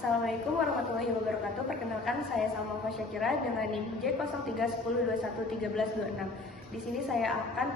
Assalamualaikum warahmatullahi wabarakatuh. Perkenalkan, saya Salma Fasyakira dengan NIM J0310211326. Di sini saya akan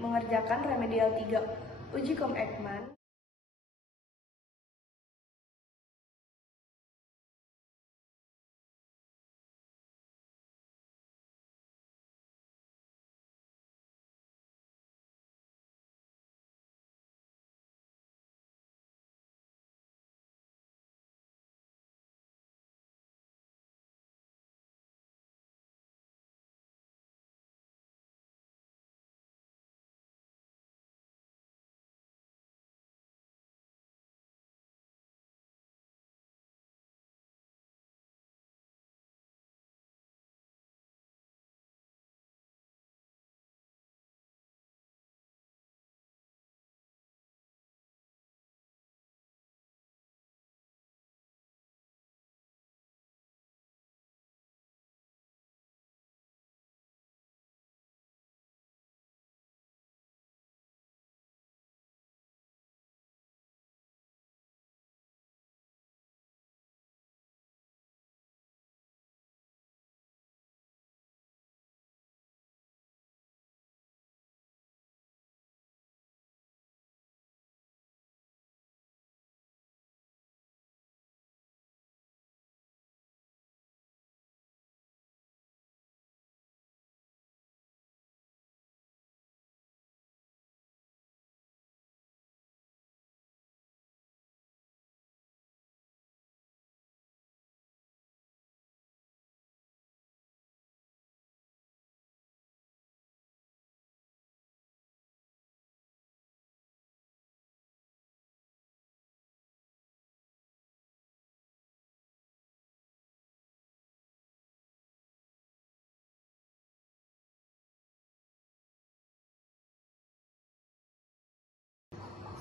mengerjakan remedial 3 uji Kom Ekman.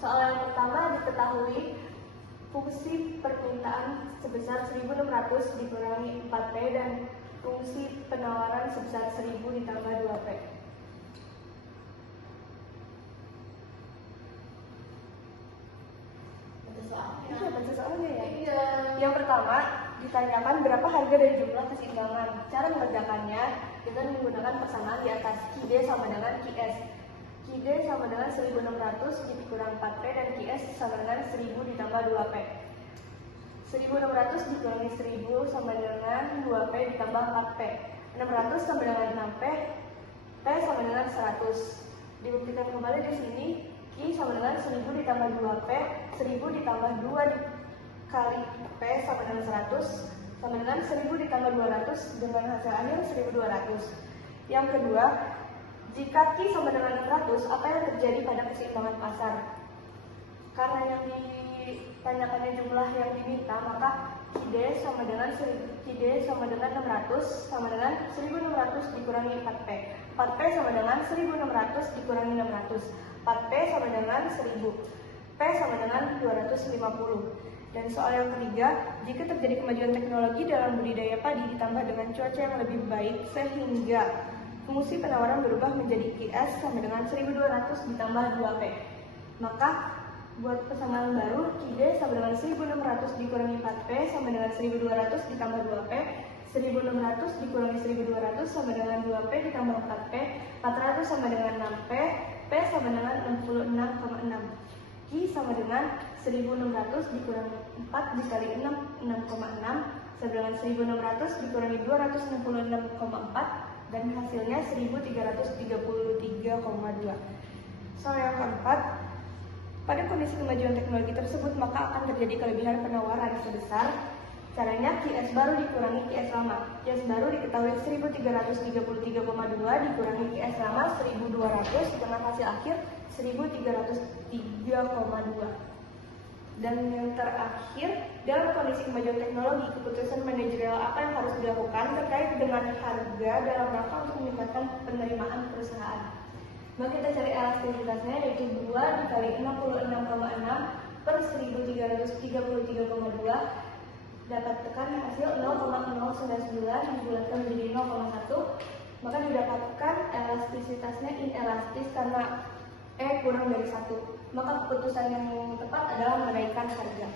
Soal yang pertama, diketahui fungsi permintaan sebesar 1.600 dikurangi 4P dan fungsi penawaran sebesar 1.000 ditambah 2P. Baca soalnya ya? Iya. Yang pertama, ditanyakan berapa harga dan jumlah keseimbangan. Cara mengerjakannya, kita menggunakan persamaan di atas. QD sama dengan QS. QD sama dengan 1.600 dikurang 4P dan QS sama dengan 1.000 ditambah 2P. 1.600 dikurangi 1.000 sama dengan 2P ditambah 4P. 600 sama dengan 6P, P sama dengan 100. Dibuktikan kembali di sini, Q sama dengan 1.000 ditambah 2P, 1.000 ditambah 2 dikali P sama dengan 100, sama dengan 1.000 ditambah 200 dengan hasil akhir 1.200. Yang kedua, jika Q sama dengan 600, apa yang terjadi pada keseimbangan pasar? Karena yang ditanyakannya jumlah yang diminta, maka QD sama dengan 600 sama dengan 1.600 dikurangi 4P. 4P sama dengan 1.600 dikurangi 600. 4P sama dengan 1.000. P sama dengan 250. Dan soal yang ketiga, jika terjadi kemajuan teknologi dalam budidaya padi ditambah dengan cuaca yang lebih baik sehingga fungsi penawaran berubah menjadi QS sama dengan 1.200 ditambah 2P. Maka buat persamaan baru, QD sama dengan 1.600 dikurangi 4P sama dengan 1.200 ditambah 2P. 1.600 dikurangi 1.200 sama dengan 2P ditambah 4P. 400 sama dengan 6P. P sama dengan 66,6. Q sama dengan 1.600 dikurangi 4 dikali 6, 6,6. Sama dengan 1.600 dikurangi 266,4. Dan hasilnya 1.333,2. Soal yang keempat, pada kondisi kemajuan teknologi tersebut maka akan terjadi kelebihan penawaran sebesar. Caranya QS baru dikurangi QS lama. QS baru diketahui 1.333,2 dikurangi QS lama 1.200 dengan hasil akhir 1.303,2. Dan yang terakhir, dalam kondisi kemajuan teknologi, keputusan manajerial apa yang harus dilakukan terkait dengan harga dalam rangka untuk meningkatkan penerimaan perusahaan. Maka kita cari elastisitasnya, yaitu 2 dikali 66,6 per 1.333,2 dapat tekan hasil 0,099 dibulatkan menjadi 0,1. Maka didapatkan elastisitasnya inelastis karena E kurang dari 1. Maka keputusan yang tepat adalah menaikkan harga.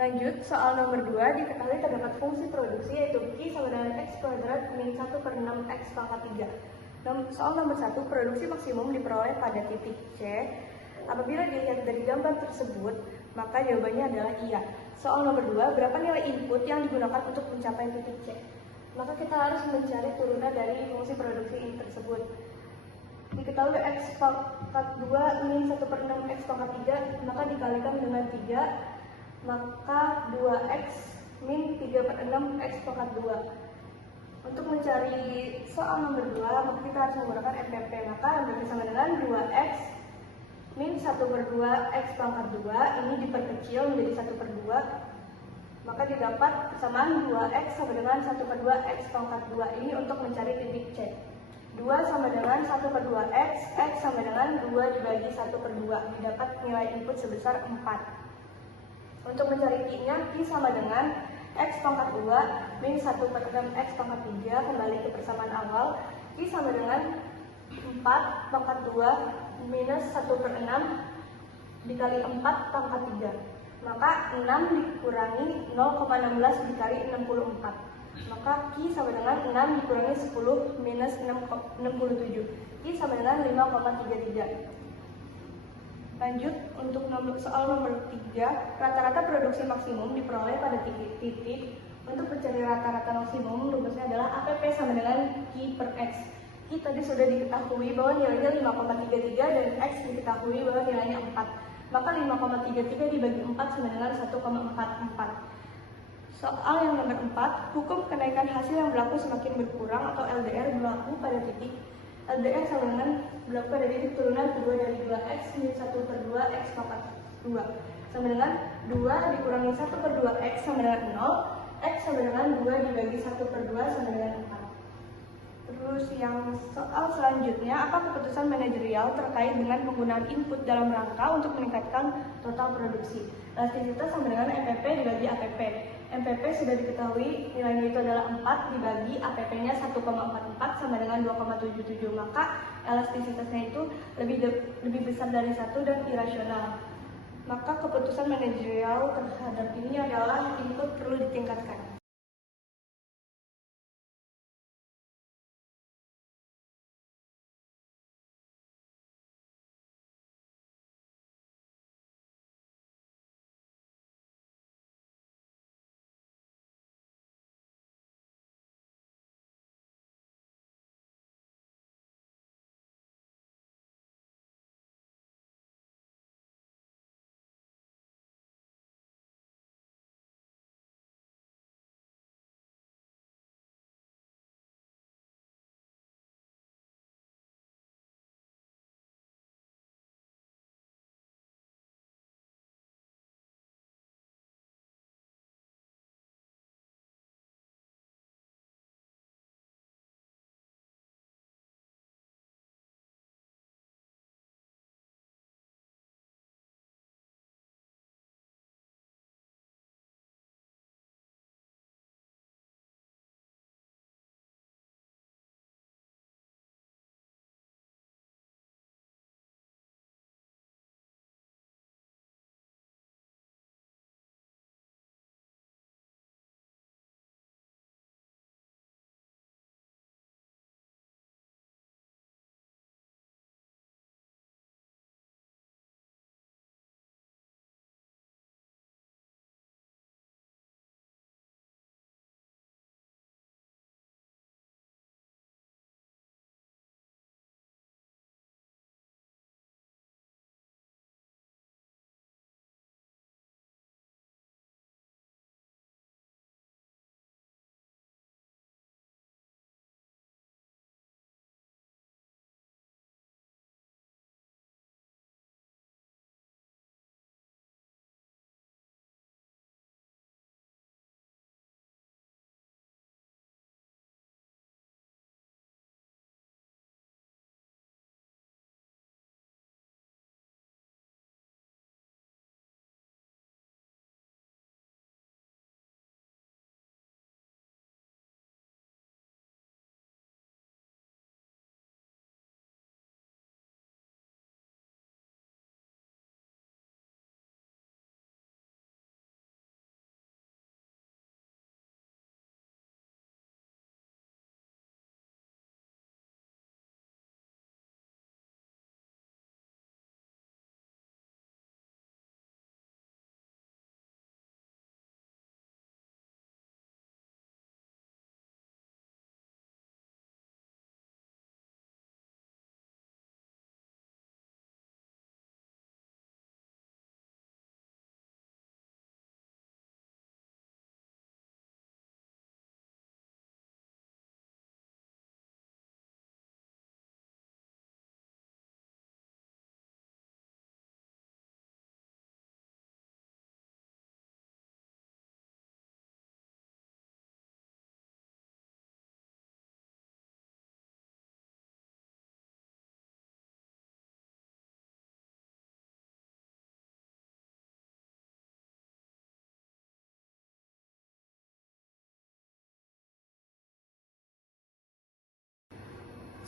Lanjut, soal nomor 2 diketahui terdapat fungsi produksi yaitu Q sama dengan X kuadrat min 1 per 6 X pangkat 3. Soal nomor 1, produksi maksimum diperoleh pada titik C. Apabila dilihat dari gambar tersebut, maka jawabannya adalah iya. Soal nomor 2, berapa nilai input yang digunakan untuk mencapai titik C? Maka kita harus mencari turunan dari fungsi produksi ini tersebut. Diketahui X pangkat 2 min 1 per 6 X pangkat 3, maka dikalikan dengan 3, maka 2X min 3 per 6 X pangkat 2. Untuk mencari soal nomor 2, maka kita harus menggunakan MPP. Maka MPP sama dengan 2X min 1 per 2 X pangkat 2. Ini diperkecil menjadi 1 per 2. Maka didapat persamaan 2X sama dengan 1 per 2 X pangkat 2. Ini untuk mencari titik C. 2 sama dengan 1 per 2X, X sama dengan 2 dibagi 1 per 2. Didapat nilai input sebesar 4. Untuk mencari Q-nya, Q sama dengan X pangkat 2 min 1 per 6 X pangkat 3. Kembali ke persamaan awal, Q sama dengan 4 pangkat 2 minus 1 per 6 dikali 4 pangkat 3. Maka 6 dikurangi 0,16 dikali 64. Maka Q sama dengan 6 dikurangi 10 minus 67. Q sama dengan 5,33. Lanjut, untuk soal nomor 3, rata-rata produksi maksimum diperoleh pada titik. Untuk mencari rata-rata maksimum, rumusnya adalah APP sama dengan Q per X. Q tadi sudah diketahui bahwa nilainya 5,33 dan X diketahui bahwa nilainya 4. Maka 5,33 dibagi 4 sama dengan 1,44. Soal yang nomor 4, hukum kenaikan hasil yang berlaku semakin berkurang atau LDR berlaku pada titik. LDR sama dengan berlaku pada titik turunan kedua dari 2X min 1 per 2 X pangkat 2. Sama dengan 2 dikurangi 1 per 2X sama dengan 0. X sama dengan 2 dibagi 1 per 2 sama dengan 4. Terus yang soal selanjutnya, apa keputusan manajerial terkait dengan penggunaan input dalam rangka untuk meningkatkan total produksi? Elastisitas sama dengan MPP dibagi APP. MPP sudah diketahui nilainya itu adalah 4 dibagi APP-nya 1,44 sama dengan 2,77. Maka elastisitasnya itu lebih besar dari 1 dan irasional. Maka keputusan manajerial terhadap ini adalah input perlu ditingkatkan.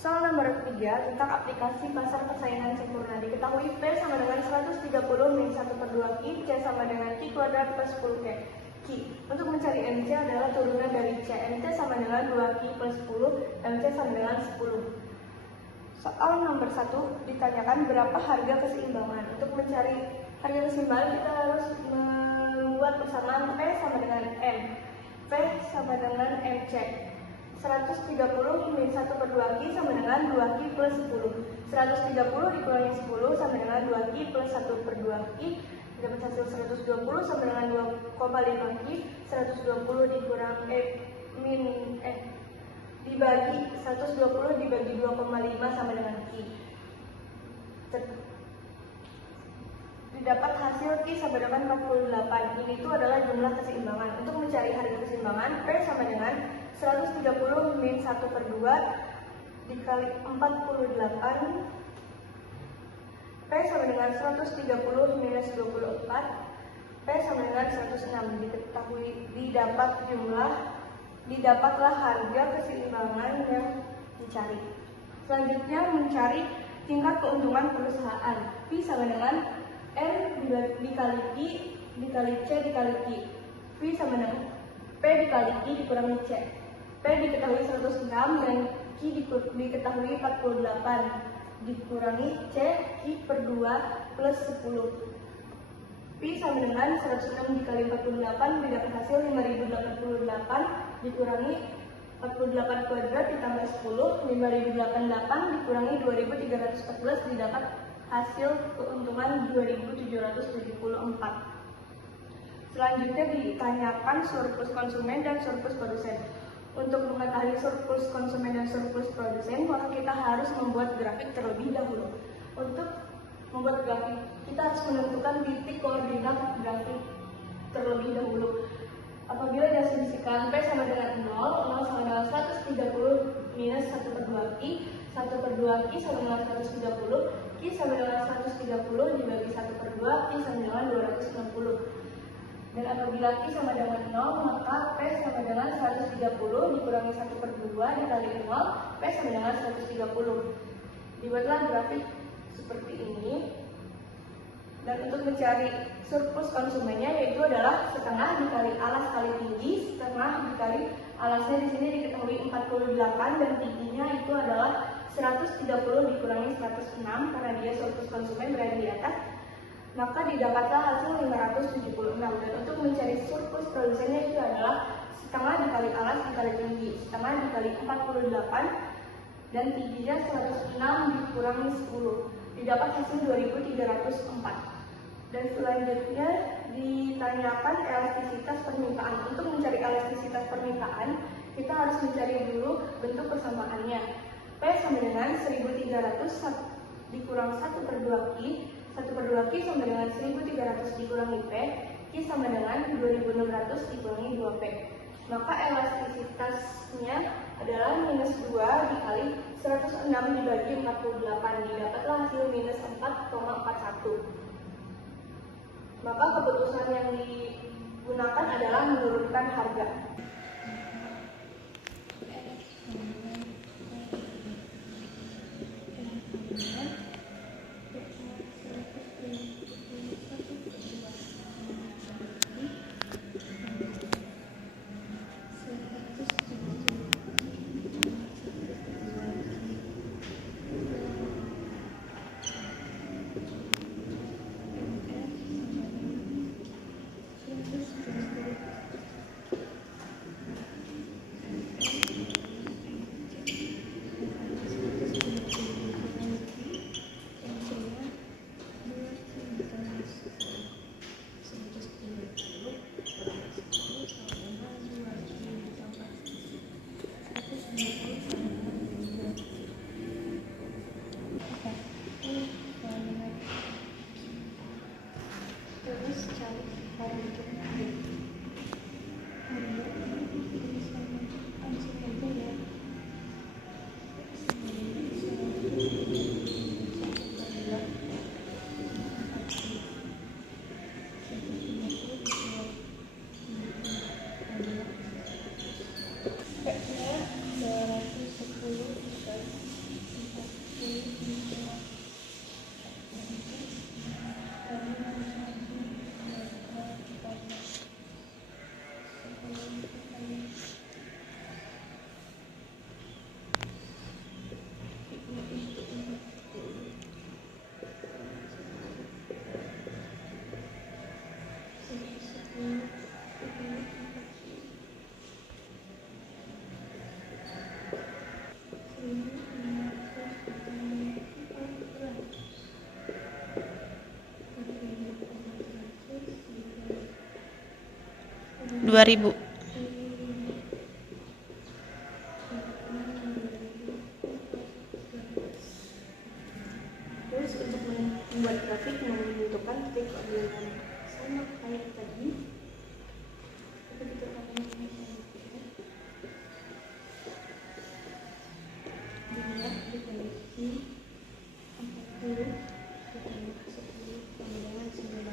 Soal nomor 3 tentang aplikasi pasar persaingan sempurna. Diketahui P sama dengan 130 min 1/2 Q, C sama dengan Q kuadrat plus 10 Q. Untuk mencari MC adalah turunan dari C. MC sama dengan 2Q plus 10, MC sama dengan 10. Soal nomor 1 ditanyakan berapa harga keseimbangan. Untuk mencari harga keseimbangan kita harus membuat persamaan P sama dengan M. P sama dengan MC. 130 min 1/2 Q sama dengan 2Q plus 10. 130 dikurangi 10 sama dengan 2Q plus 1/2 Q. Dapat hasil 120 sama dengan 2,5 Q. 120 dibagi 120 dibagi 2,5 sama dengan Q. Didapat hasil Q sama dengan 48. Ini itu adalah jumlah keseimbangan. Untuk mencari harga keseimbangan, P sama dengan 130 min 1/2 dikali 48. P sama dengan 130 minus 24. P sama dengan 106. Didapatlah harga keseimbangan yang dicari. Selanjutnya mencari tingkat keuntungan perusahaan. P sama dengan R dikali Q dikali C dikali Q. P sama dengan P dikali Q dikurangi C. P diketahui 106 dan Q diketahui 48 dikurangi C Q/2 plus 10. P sama dengan 106 dikali 48 didapat hasil 5088 dikurangi 48 kuadrat ditambah 10. 5088 dikurangi 2314 didapat hasil keuntungan 2774. Selanjutnya ditanyakan surplus konsumen dan surplus produsen. Untuk mengetahui surplus konsumen dan surplus produsen, maka kita harus membuat grafik terlebih dahulu. Untuk membuat grafik, kita harus menentukan titik koordinat grafik terlebih dahulu. Apabila diasumsikan P sama dengan 0 sama dengan 130 minus 1/2 Q, 1/2 Q sama dengan 130, Q sama dengan 130 dibagi 1/2, Q sama dengan 260. Dan apabila Q sama dengan 0, maka P sama dengan 130 dikurangi 1/2 dikali 0, P sama dengan 130. Dibuatlah grafik seperti ini. Dan untuk mencari surplus konsumennya yaitu adalah setengah dikali alas kali tinggi, setengah dikali alasnya di sini diketahui 48 dan tingginya itu adalah 130 dikurangi 106 karena dia surplus konsumen berada di atas. Maka didapatlah hasil 576. Dan untuk mencari surplus produsennya itu adalah setengah dikali alas dikali tinggi, setengah dikali 48 dan tingginya 106 dikurangi 10 didapat hasil 2304. Dan selanjutnya ditanyakan elastisitas permintaan. Untuk mencari elastisitas permintaan, kita harus mencari dulu bentuk persamaannya. P sama dengan 1300 dikurang 1/2 Q. 1/2 Q sama dengan 1300 dikurangi P. Q sama dengan 2600 dikurangi 2P. Maka elastisitasnya adalah minus 2 dikali 106 dibagi 48. Didapatlah hasil minus 4,41. Maka keputusan yang digunakan adalah menurunkan harga. 2000. Terus untuk membuat grafik menentukan titik koordinat sama kayak tadi. Tapi kita akan dilihat dikali 40 ditambah 10 sama dengan 9.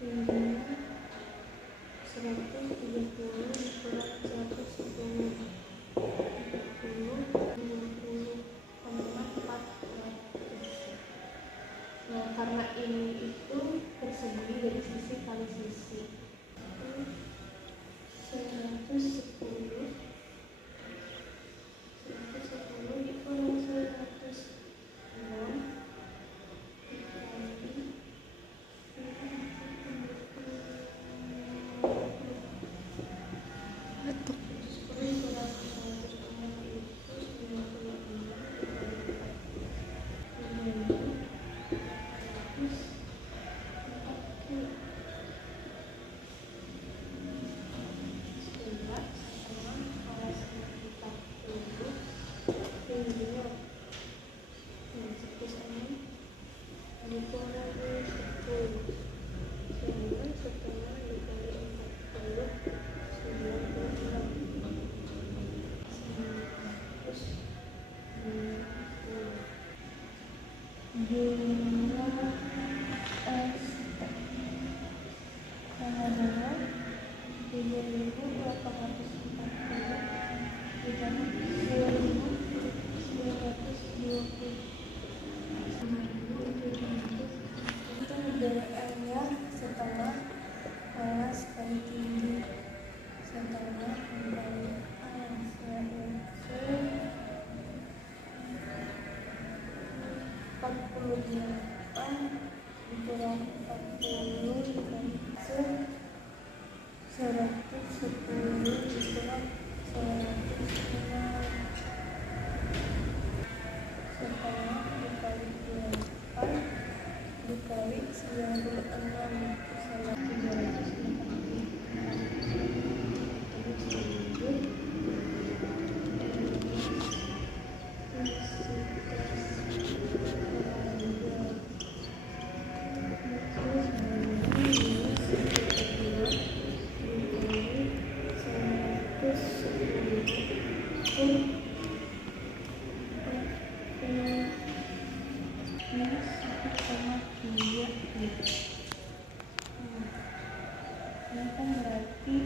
Tingginya 130 dikurang 110, 30, 20, sama 400. Nah, karena ini itu persegi dari sisi kali sisi. 110 dikurang 106 jumlah ST adalah 3.840 dan 2.920. Itu adalah setengah alas kali tinggi setengah kali alas, yaitu 48 dikurang 40 dikali 110 dikurang 106 setengah dikali 24 dikali 96 sama 3,3 gitu. Ini kan berarti